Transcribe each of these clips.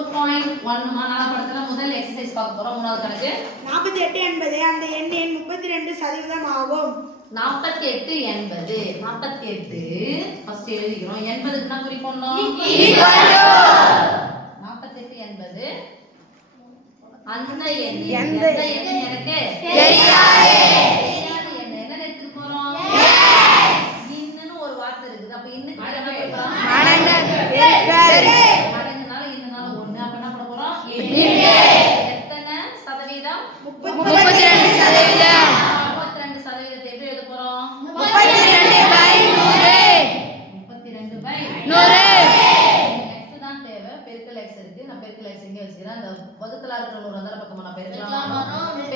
4.1 படத்துல முதல் எக்ஸசைஸ் பார்க்க போறோம். மூணாவது கணக்கு. 48 என்பது அந்த எண்ணின் 32% ஆகும். 48 என்பது 48 ஃபர்ஸ்ட் எழுதிக்கிறோம். 80க்கு என்ன குறிப்போம்? 48 என்பது அந்த எண். எந்த எண் எனக்கு தெரியாது. என்ன எடுத்து போறோம்? இன்னும் ஒரு வார்த்தை இருக்குது. அப்ப இன்னுக்கு என்ன போறோம்? மடங்குனால இன்னனால 1. அப்ப என்ன பண்ண போறோம்? எத்தனை சதவீதம்? 32%. 32% எப்படி எழுத போறோம்? 32/100. 32/100. x தான் தேவை. பெருக்கல் x இருக்கு. நான் பெருக்கல் x இங்க வச்சிரேன். அந்த வகுத்தலா இருக்கிற 100 அந்த பக்கம் நான் பெருக்கலாம்.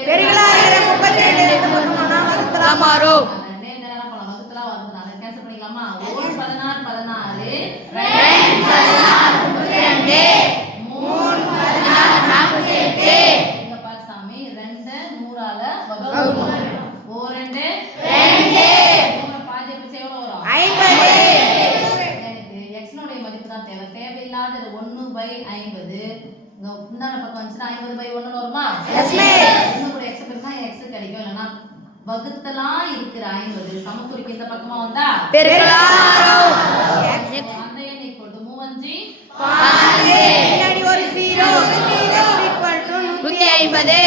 பெருக்கலா இருக்கிற 32 இந்த பக்கம் நான் வகுத்தலா மாறும். நேரா பண்ணலாம். வகுத்தலா வருது. நான் கேன்சல் பண்ணிக்கலாமா? 1 16 16 2 இங்க பாரு சாமி 2 100ஆல வகுக்கணும். 2 பாதி பிச்சை எவ்வளவு வரும்? 50. எனக்கு x னுடைய மதிப்பு தான் தேவை. தேவையில்லாதது 1/50. இங்க முன்னால பக்கம் வந்துச்சுனா 50/1 வருமா? Yes miss. இன்னும் கூட x பெருமா x கிடைக்கும். இல்லனா வகுத்தலா இருக்கிற 50 சமக்குறிக்கு இந்த பக்கமா வந்தா பெருக்கலா மாறும். அந்த எண் = 35 பின்னாடி ஒரு 0 x = 150.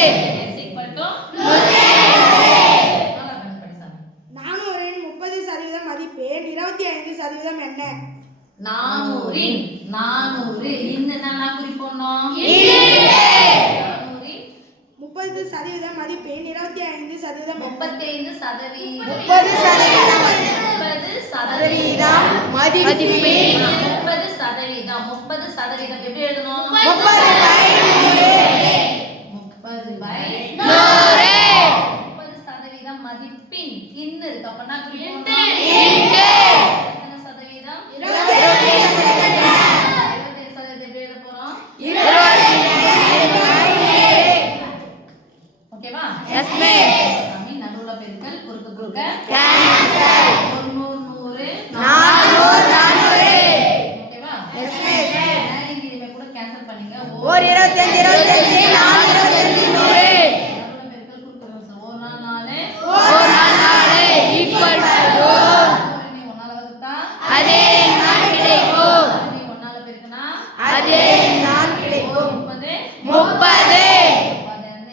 நானூறின் 30% மதிப்பேன் 25% என்ன? 400 என்னன்னா குறிப்போம்? 30% மதிப்பேன் 25% 30% மதிப்பேன் 30% எப்படி எழுதணும்? 30/100 மதிப்பின் இன்னு இருக்கு. அப்ப நான் குறிப்போம் எத்தனை சதவீதம்? 25% எப்படி எழுத போறோம்? ஓகேவா? Yes miss. சாமி நடுவுல பெருக்கல் குறுக்க கேன்சல். 100 400 ஓகேவா? Yes miss. இங்க கூட கேன்சல் பண்ணுங்க. 25 25 425 100. நடுவுல பெருக்கல் குறுக்க ஒரு நாள் 4 நீ ஒன்னால வகுத்தா அதே நாள் கிடைக்கும். நீ ஒன்னால பெருக்கினா அதே நாள் கிடைக்கும். 30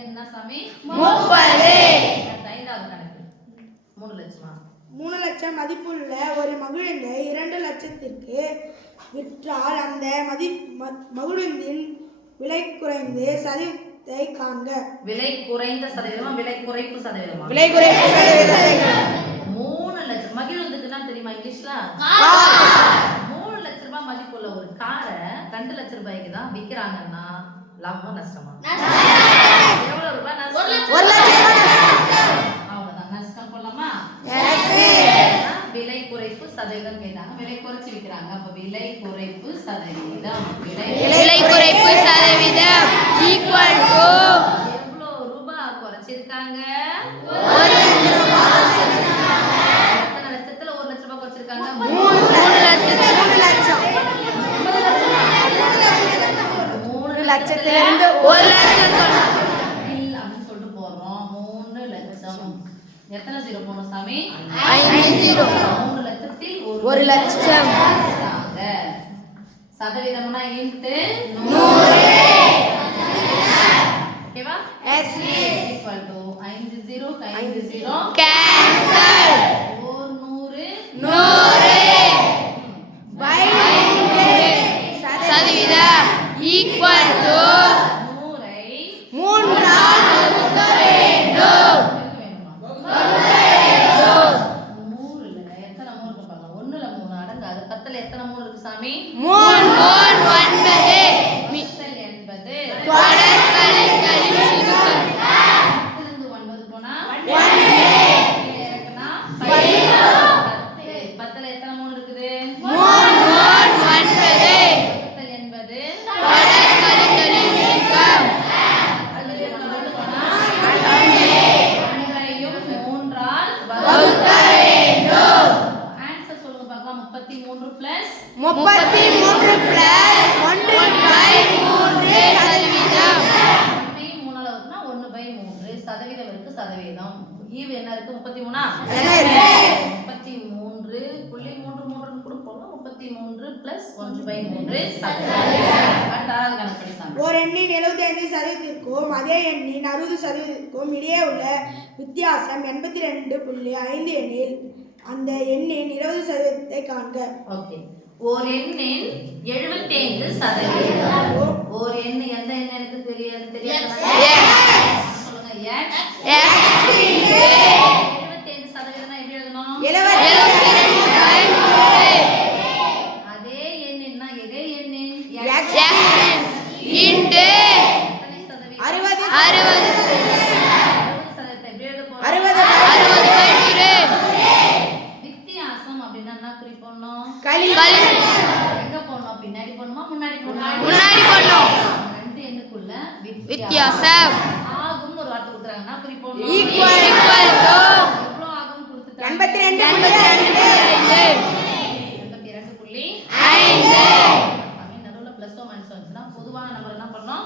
என்ன சாமி? 30. ஐந்தாவது கணக்கு. 3 லட்சமா? 3 லட்சம் மதிப்புள்ள ஒரு மகிழுந்தை 2 லட்சத்திற்கு விற்றால் அந்த மகிழுந்தின் விலை குறைந்த சதவீதத்தை காண்க. விலை குறைந்த சதவீதமா விலை குறைப்பு சதவீதமா? விலை குறைப்பு சதவீதம். 3 லட்சம் மகிழுந்துக்குன்னா தெரியுமா இங்கிலீஷ்ல? 3 லட்சம் ரூபாய் மதிப்புள்ள ஒரு காரை 2 லட்சம் ரூபாய்க்கு தான் விக்கிறாங்கன்னா லாபமா நஷ்டமா? எவ்வளவு ரூபாய் நஷ்டம்? 1 லட்சம். அவ்வளவுதான். நஷ்டம் போலாமா? விலை குறைப்பு சதவீதம் கேட்டாங்க. விலை குறைச்சு விக்கிறாங்க. அப்ப விலை குறைப்பு சதவீதம் விலை குறைப்பு சதவீதம் ஈக்குவல் டு எவ்வளவு ரூபாய் குறைச்சிருக்காங்க? 1 லட்சம் ரூபாய். எத்தனை லட்சத்துல 1 லட்சம் ரூபாய் குறைச்சிருக்காங்க? 3 லட்சம். 3 லட்சத்திலிருந்து 1 லட்சம் அப்படின்னு சொல்லிட்டு போறோம். 3 லட்சம். எத்தனை ஜீரோ போணும் சாமி? 5 0. 3 லட்சத்தில் 1 லட்சம். சதவீதம்னா இன்டு 100. ஓகேவா? Yes miss. Equal to 5 0 5 0 cancel. 100 by 100 சதவீதம் ஈக்குவல் டு 100ஐ 3 ஆல் வகுக்க வேண்டும். 100 இல்ல எத்தனை 3 இருக்கு பாருங்க. 1ல 3 அடங்காது. 10ல எத்தனை 3 இருக்கு சாமி? 3 9 மித்தல் என்பது தொடர் கழித்தலின் சுருக்கம். 10லிருந்து 9 போனா 1 இருக்குன்னா 10ல எத்தனை 3 இருக்குது? 3 9 மித்தல் என்பது தொடர் கழித்தலின் ஈவு என்ன இருக்கு 33 33.3 கூட போலாம் 33 + 1/3 அடுத்த கணக்கு பண்ணி சாமி ஒரு எண்ணின் 75% அதே எண்ணின் 60% இடையே உள்ள வித்தியாசம் 82.5 எனில் அந்த எண்ணின் 20% காண்க. ஓகே ஒரு எண்ணின் 75% ஒரு எண் எந்த எண் எனக்கு தெரியாது சொல்லுங்க x 75%னா எப்படி எழுதணும் அதே எண்ணின்னா எதே எண்ணின் x இன்டு 60 எப்படி எழுத போறோம் 60/100 வித்தியாசம் அப்படினா என்ன குறிப்போம் கழித்தல் எங்க போறோம் பின்னாடி போறோமா முன்னாடி போறோமா முன்னாடி போறோம் ரெண்டு எண்ணுக்குள்ள வித்தியாசம் ஆகும் ஒரு வார்த்தை கொடுத்தாங்கன்னா குறிப்போம் ஈக்குவல் டு எவ்வளவு ஆகும் கொடுத்துட்டாங்க 82.5 நடுவுல பிளஸ் ஓ மைனஸ் வந்துச்சுன்னா பொதுவான நம்பர் என்ன பண்ணோம்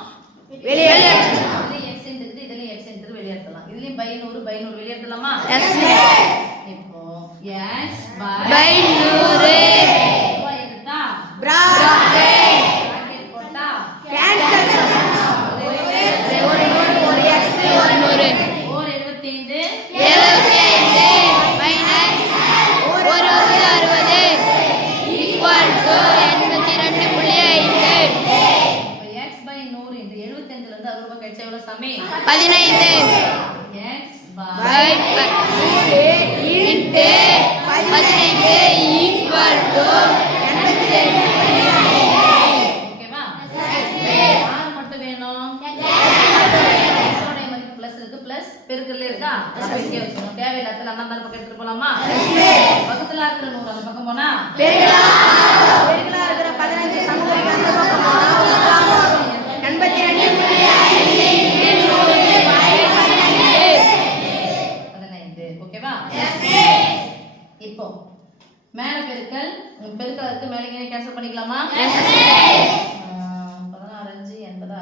வெளியே இதுல x இருக்குது இதுல x இருக்குது வெளிய எடுத்துடலாம் இதுலயும் பை 100 வெளிய எடுத்துடலாமா இப்போ x பை 100 எடுத்தா பிராக்கெட் போட்டா கேன்சல் ஒரு x 100 ஒரு 75 மைனஸ் ஒரு 60 ஈக்குவல் டு 82.5 x பை 100 இந்த 75 ல இருந்து 60 ரூபாய் கழிச்சா எவ்வளவு சாமி 15 x by by 100 into 15 equal to 82.5 ஓகேவா யார் மட்டும் வேணும் x ஓட மதிப்பு பிளஸ் இருக்கு பிளஸ் பெருக்கல்ல இருக்கா அப்ப இங்கே வச்சுக்கணும் தேவையில்லாத அண்ணா பக்கம் எடுத்துட்டு போலாமா பக்கத்துல இருக்கிற 100 அந்த பக்கம் போனா பெருக்கலா இருக்கிற 15 சமத்துவம் அந்த பக்கம் போனா 15 ஓகேவா இப்போ மேல பெருக்கல் பெருக்கல் இருக்கு மேல இங்கே கேன்சல் பண்ணிக்கலாமா 16 5 80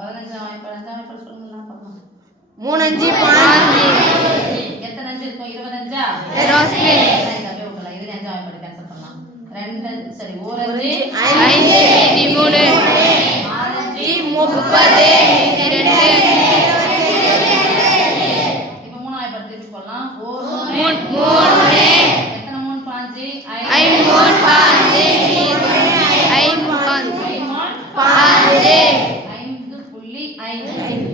15 15 சொல்லுங்களா பார்க்கலாம் 3 5 5 எத்தனை அஞ்சு இருக்கும் 25 ரோஸ்பி அப்படியே விடலாம் இதுல 5 ஆயிரம் கேன்சல் பண்ணலாம் 2 சரி ஒரு 5 5 23 30 இப்போ 3 ஆயிரம் திருப்பி போடலாம் 3 எத்தனை 3 5 5.5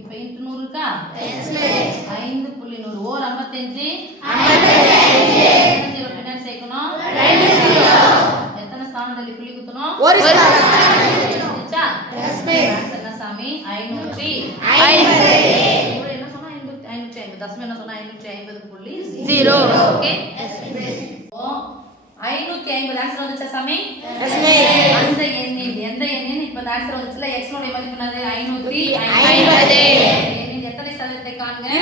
இப்போ இன்டு 100 இருக்கா 5.100 ஓர் 55 0 பின்னாடி சேர்க்கணும் எத்தனை ஸ்தானம் தள்ளி புள்ளி குத்தணும் ஒரு வந்துச்சா என்ன சாமி 500 என்ன சொன்னா 550 தசமம் என்ன சொன்னா 550.0 ஓகே 550 ஆன்சர் வந்துச்சா சாமி அந்த எண்ணின் எந்த எண்ணின் இப்ப ஆன்சர் வந்துச்சுல x உடைய மதிப்பு என்னது 550 எண்ணின் எத்தனை சதவீதத்தை காண்க 20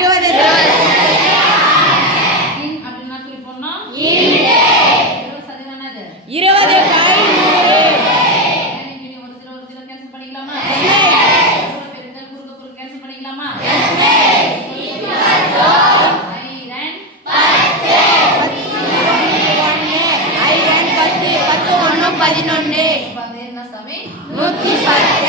இன் அப்படினா கிளிக் பண்ணா 20% என்னது 20 நீங்க ஒரு 0 கேன்சல் பண்ணிக்கலாமா பெருக்கல் குறுக்கு கேன்சல் பண்ணிக்கலாமா ஐரன் 10 11 என்ன சாமி 110